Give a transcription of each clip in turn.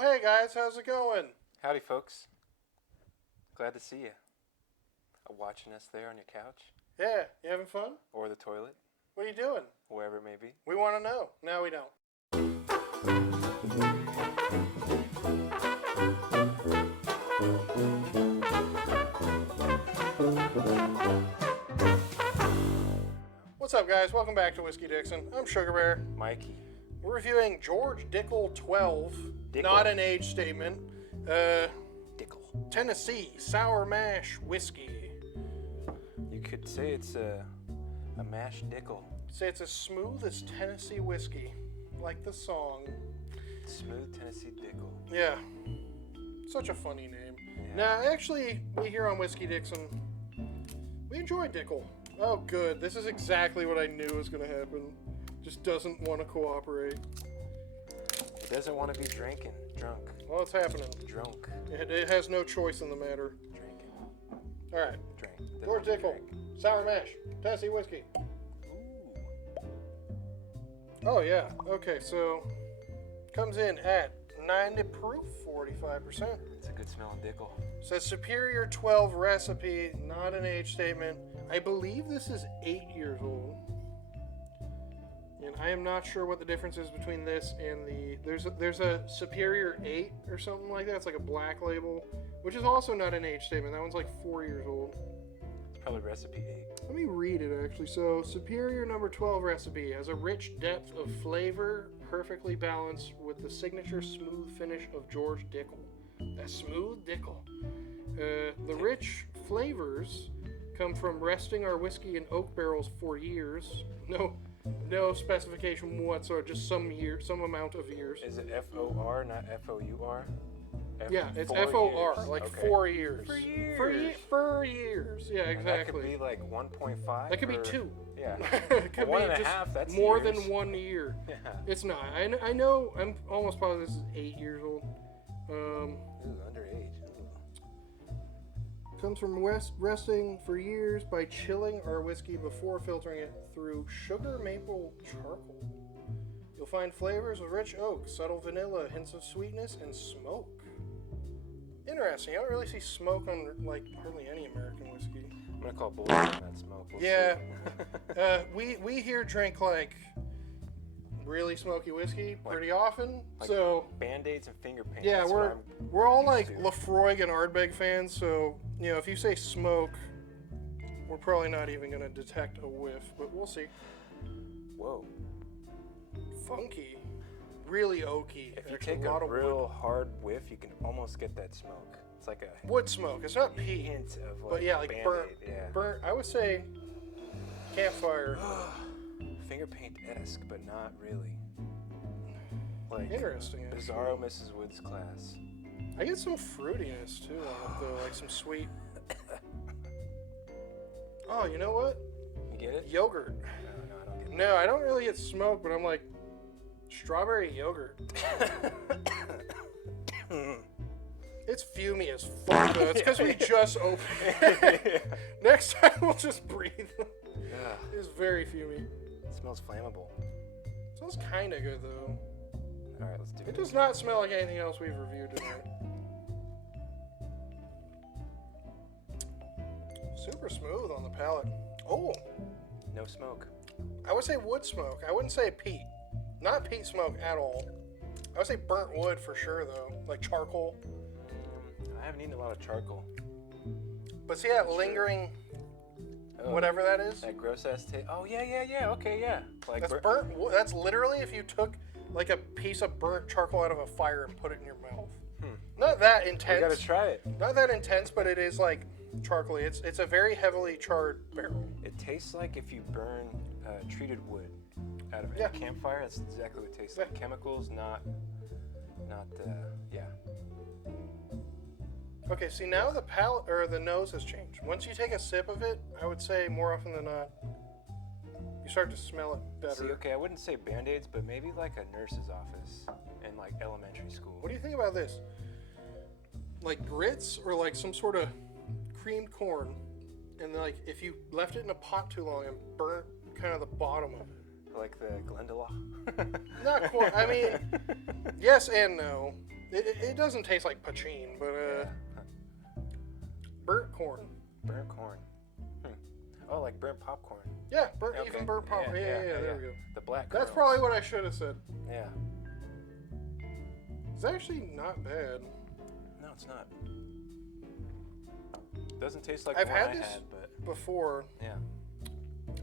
Well, hey guys, how's it going? Howdy, folks. Glad to see you. Watching us there on your couch. Yeah, you having fun? Or the toilet. What are you doing? Wherever it may be. We want to know. Now we don't. What's up, guys? Welcome back to Whiskey Dixon. I'm Sugarbear. Mikey. We're reviewing George Dickel 12. Dickel. Not an age statement. Dickel. Tennessee Sour Mash Whiskey. You could say it's a mashed dickel. Say it's as smooth as Tennessee whiskey. Like the song. Smooth Tennessee Dickel. Yeah. Such a funny name. Yeah. Now, actually, we here on Whiskey Dixon, we enjoy Dickel. Oh, good. This is exactly what I knew was going to happen. Just doesn't want to cooperate. It doesn't want to be drunk. Well, it's happening. Drunk. It has no choice in the matter. Drinking. All right. Drink. George Dickel, Sour Mash, Tennessee Whiskey. Ooh. Oh, yeah. Okay, so comes in at 90 proof, 45%. It's a good smelling dickel. Says Superior 12 recipe, not an age statement. I believe this is 8 years old. And I am not sure what the difference is between this and the... There's a Superior 8 or something like that. It's like a black label, which is also not an age statement. That one's like 4 years old. It's probably recipe 8. Let me read it, actually. So, Superior number 12 recipe has a rich depth of flavor, perfectly balanced with the signature smooth finish of George Dickel. That smooth Dickel. The rich flavors come from resting our whiskey in oak barrels for years. No specification whatsoever, just some amount of years. Is it F-O-R, not F-O-U-R? Yeah, it's F-O-R, like okay. 4 years. For years. For years. Yeah, exactly. And that could be like 1.5. That could be 2. Yeah. It could Well, be 1.5, that's more years. than 1 year. Yeah. It's not. I know, I'm almost positive this is 8 years old. Ooh, underage. Comes from resting for years by chilling our whiskey before filtering it through sugar maple charcoal. You'll find flavors of rich oak, subtle vanilla, hints of sweetness, and smoke. Interesting. I don't really see smoke on like hardly any American whiskey. I'm gonna call bullshit on that smoke. We'll Yeah. see. We here drink like really smoky whiskey pretty often. Like so Band-Aids and finger paint. yeah, that's we're all used like to. Lafroig and Ardbeg fans, so you know if you say smoke, we're probably not even gonna detect a whiff, but we'll see. Whoa. Funky, really oaky. If you actually, take lot a of real hard whiff, you can almost get that smoke. It's like a wood smoke. It's not peat, hint of like but yeah, like Band-Aid. Yeah. burnt. I would say campfire. Finger paint-esque, but not really. Like Interesting. Actually. Bizarro Mrs. Woods class. I get some fruitiness too on it though, like some sweet. Oh, you know what? You get it? Yogurt. No, I don't get No, I don't really get smoke, but I'm like strawberry yogurt. It's fumey as fuck though. It's because we just opened. Next time we'll just breathe. Yeah. It's very fumey. It smells flammable. Smells kind of good though. All right, let's do It it. does not smell like anything else we've reviewed tonight. Super smooth on the palate. Oh, No smoke. I would say wood smoke. I wouldn't say peat. Not peat smoke at all. I would say burnt wood for sure though, like charcoal. I haven't eaten a lot of charcoal. But see that lingering, whatever that is? That gross ass taste. Oh yeah. Okay, yeah. Like That's burnt wood. That's literally if you took like a piece of burnt charcoal out of a fire and put it in your mouth. Not that intense. You gotta try it. Not that intense, but it is like charcoaly. It's a very heavily charred barrel. It tastes like if you burn treated wood out of Yeah. a campfire. That's exactly what it tastes like. Chemicals, not. Yeah. Okay, see now the palate or the nose has changed. Once you take a sip of it, I would say more often than not, you start to smell it better. See, okay, I wouldn't say Band-Aids, but maybe like a nurse's office in like elementary school. What do you think about this? Like grits or like some sort of creamed corn, and like if you left it in a pot too long and burnt kind of the bottom of it. Like the Glendalough? Not quite. I mean, yes and no. It doesn't taste like poutine, but burnt corn. Burnt corn. Oh, like burnt popcorn. Yeah, Okay. even burnt popcorn. Yeah, there we go. The black That's kernels. probably what I should have said. Yeah. It's actually not bad. No, it's not. Doesn't taste like I've the one had I this had, but before. yeah.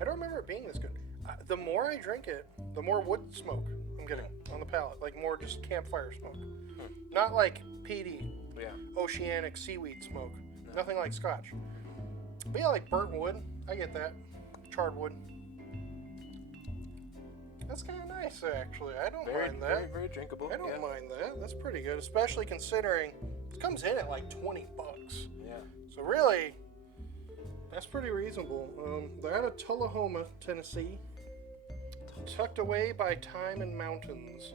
I don't remember it being this good. The more I drink it, the more wood smoke I'm getting on the palate. Like more just campfire smoke. Not like peaty, oceanic seaweed smoke. No. Nothing like scotch. But yeah, like burnt wood. I get that. Charred wood. That's kind of nice, actually. I don't mind that. Very, very drinkable. I don't mind that. That's pretty good, especially considering it comes in at like $20. Yeah. So really, that's pretty reasonable. They're out of Tullahoma, Tennessee, tucked away by time and mountains.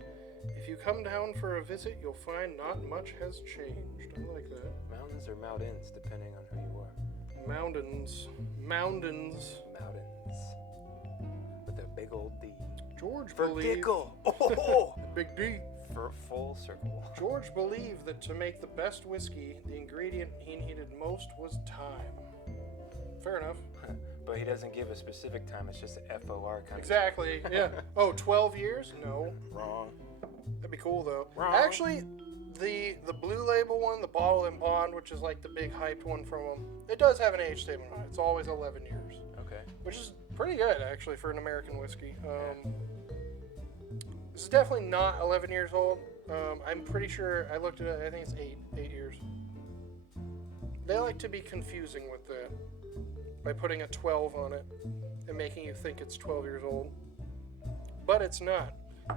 If you come down for a visit, you'll find not much has changed. I like that. Mountains or mountains, depending on who you are. Mountains. Mountains. With a big old D. George For believed... Dickel. Oh! Big D. For full circle. George believed that to make the best whiskey, the ingredient he needed most was time. Fair enough. But he doesn't give a specific time. It's just an FOR kind Exactly. Yeah. Oh, 12 years? No. Wrong. That'd be cool, though. Wrong. Actually, the blue label one, the bottle and bond, which is like the big hyped one from them, it does have an age statement on it. It's always 11 years. Okay. Which is pretty good, actually, for an American whiskey. This is definitely not 11 years old. I'm pretty sure, I looked at it, I think it's 8 years. They like to be confusing with that by putting a 12 on it and making you think it's 12 years old. But it's not.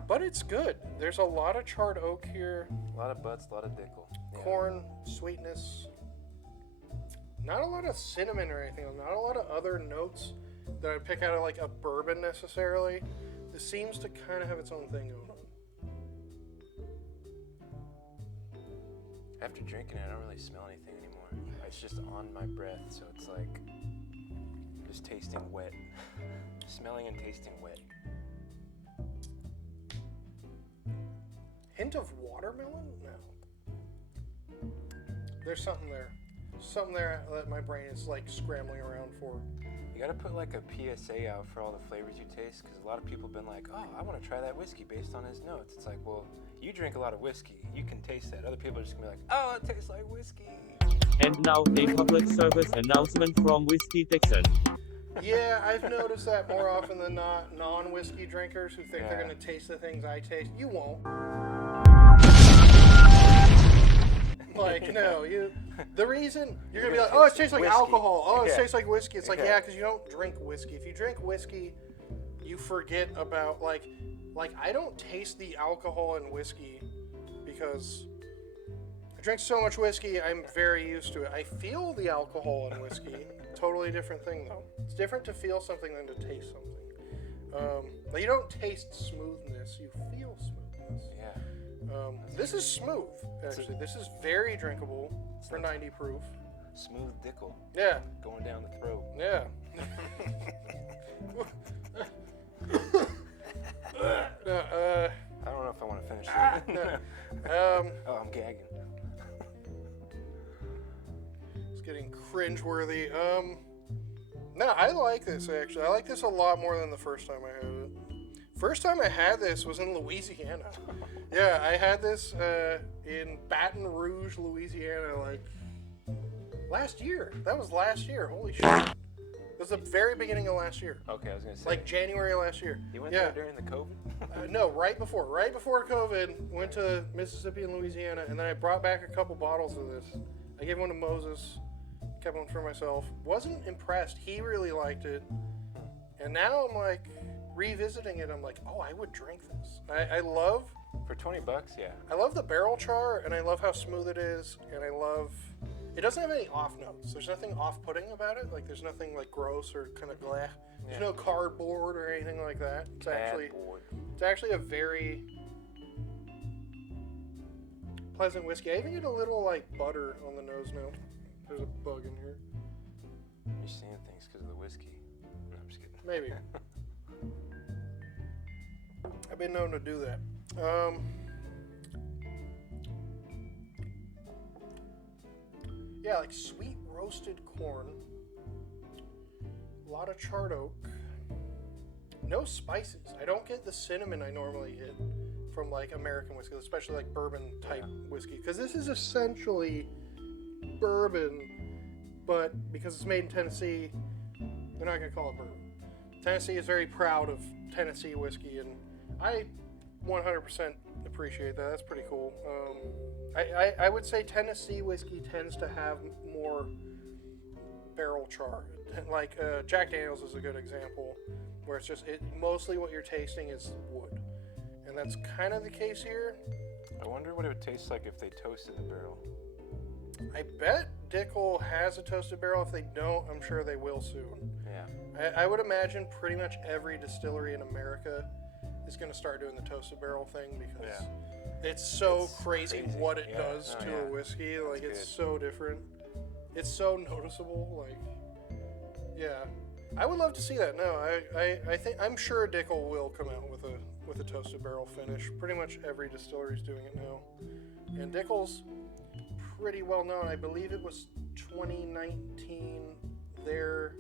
But it's good. There's a lot of charred oak here. A lot of butts, a lot of Dickel. Yeah. Corn, sweetness. Not a lot of cinnamon or anything. Not a lot of other notes that I'd pick out of like a bourbon necessarily. This seems to kind of have its own thing going on. After drinking it, I don't really smell anything anymore. It's just on my breath, so it's like just tasting wet. Smelling and tasting wet. Hint of watermelon? No. There's something there. Something there that my brain is like scrambling around for. You gotta put like a PSA out for all the flavors you taste, because a lot of people have been like, oh, I want to try that whiskey based on his notes. It's like, well, you drink a lot of whiskey. You can taste that. Other people are just gonna be like, oh, it tastes like whiskey. And now a public service announcement from Whiskey Dixon. Yeah, I've noticed that more often than not. Non-whiskey drinkers who think they're going to taste the things I taste. You won't. Like, no, the reason you're going to be like, oh, it tastes like whiskey. Alcohol. Oh, it Yeah. tastes like whiskey. It's like, Yeah. yeah, because you don't drink whiskey. If you drink whiskey, you forget about, like I don't taste the alcohol in whiskey because I drink so much whiskey, I'm very used to it. I feel the alcohol in whiskey. Totally different thing, though. It's different to feel something than to taste something. Like you don't taste smoothness, you feel smoothness. Yeah. This is smooth, actually. This is very drinkable for 90 proof. Smooth Dickel. Yeah. Going down the throat. Yeah. I don't know if I want to finish it. Oh, I'm gagging. It's getting cringeworthy. No, I like this, actually. I like this a lot more than the first time I had it. First time I had this was in Louisiana. Yeah, I had this in Baton Rouge, Louisiana, like last year. That was last year. Holy shit. It was the very beginning of last year. Okay, I was going to say. Like January of last year. You went there during the COVID? No, right before COVID, went to Mississippi and Louisiana, and then I brought back a couple bottles of this. I gave one to Moses, kept one for myself. Wasn't impressed. He really liked it. And now I'm like, revisiting it, I'm like, oh, I would drink this. I love... For $20, yeah. I love the barrel char, and I love how smooth it is, and I love... It doesn't have any off notes. There's nothing off-putting about it. Like, there's nothing, like, gross or kind of bleh. There's no cardboard or anything like that. It's actually a very pleasant whiskey. I even get a little, like, butter on the nose now. There's a bug in here. You're seeing things because of the whiskey. No, I'm just kidding. Maybe. I've been known to do that. Yeah, like sweet roasted corn. A lot of charred oak. No spices. I don't get the cinnamon I normally get from like American whiskey, especially like bourbon type whiskey. Because this is essentially bourbon, but because it's made in Tennessee, they're not going to call it bourbon. Tennessee is very proud of Tennessee whiskey, and I 100% appreciate that. That's pretty cool. I would say Tennessee whiskey tends to have more barrel char. Like Jack Daniels is a good example, where it's just mostly what you're tasting is wood, and that's kind of the case here. I wonder what it would taste like if they toasted the barrel. I bet Dickel has a toasted barrel. If they don't, I'm sure they will soon. Yeah. I would imagine pretty much every distillery in America is going to start doing the toasted barrel thing because it's so crazy what it does to a whiskey. Like it's so different. It's so noticeable. Like, yeah, I would love to see that. No, I'm sure Dickel will come out with a toasted barrel finish. Pretty much every distillery is doing it now, and Dickel's pretty well known. I believe it was 2019. Their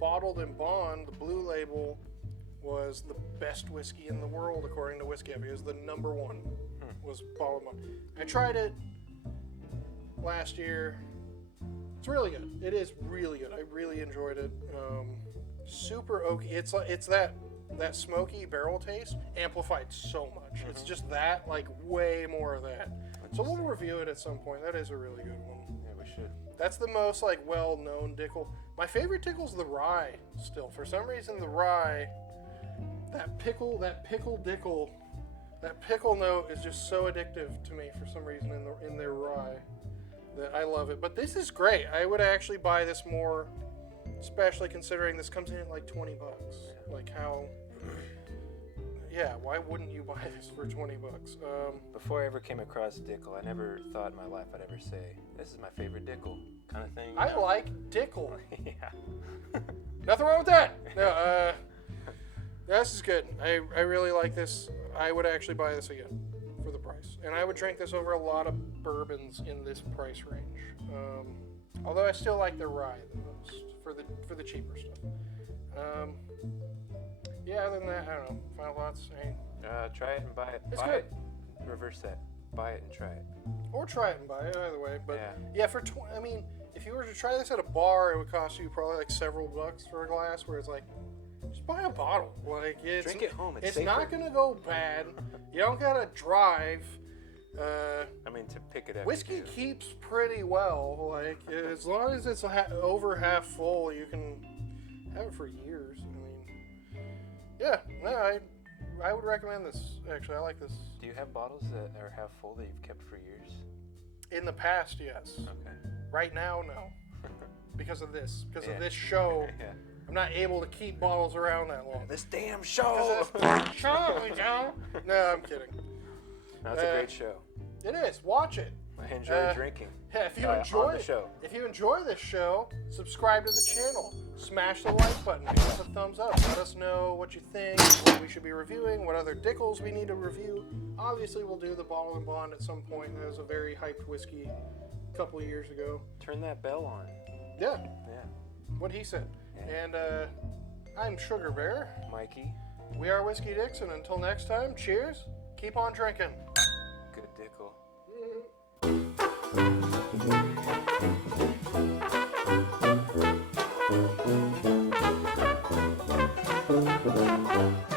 bottled and bond, the blue label, was the best whiskey in the world according to Whiskey Heavy. It was the number one. Was bottled and bond. I tried it last year. It's really good. It is really good. I really enjoyed it. Super oaky. It's that smoky barrel taste amplified so much. It's just that, like way more of that. So we'll review it at some point. That is a really good one. Yeah, we should. That's the most like well-known Dickel. My favorite Dickel's the rye. Still, for some reason, the rye, that pickle Dickel, that pickle note is just so addictive to me for some reason in their rye that I love it. But this is great. I would actually buy this more, especially considering this comes in at like $20. Like how? Yeah, why wouldn't you buy this for $20? Before I ever came across Dickel, I never thought in my life I'd ever say, this is my favorite Dickel kind of thing. I like Dickel. Yeah. Nothing wrong with that. No, this is good. I really like this. I would actually buy this again for the price. And I would drink this over a lot of bourbons in this price range. Although I still like the rye the most for the cheaper stuff. Yeah, other than that, I don't know. Final thoughts? Try it and buy it. It's buy good. it. Reverse that. Buy it and try it. Or try it and buy it, either way. But yeah, I mean, if you were to try this at a bar, it would cost you probably like several bucks for a glass, where it's like, just buy a bottle. Like, Drink it home. It's It's safer. not going to go bad. You don't got to drive. I mean, to pick it up. Whiskey keeps pretty well. Like, as long as it's over half full, you can have it for years. I mean, yeah, no, I would recommend this. Actually, I like this. Do you have bottles that are half full that you've kept for years? In the past, yes. Okay. Right now, no. Because of this. Because of this show, Yeah. I'm not able to keep bottles around that long. This damn show! Show, Joe. No, I'm kidding. That's a great show. It is. Watch it. I enjoy drinking. Yeah, if you on enjoy the show. If you enjoy this show, subscribe to the channel. Smash the like button. Give us a thumbs up. Let us know what you think, what we should be reviewing, what other Dickels we need to review. Obviously, we'll do the Bottle and Bond at some point. That was a very hyped whiskey a couple of years ago. Turn that bell on. Yeah, Yeah. what he said. Yeah. And I'm Sugarbear. Mikey, We are Whiskey Dixon. Until next time, cheers. Keep on drinking. good Dickel. Thank you.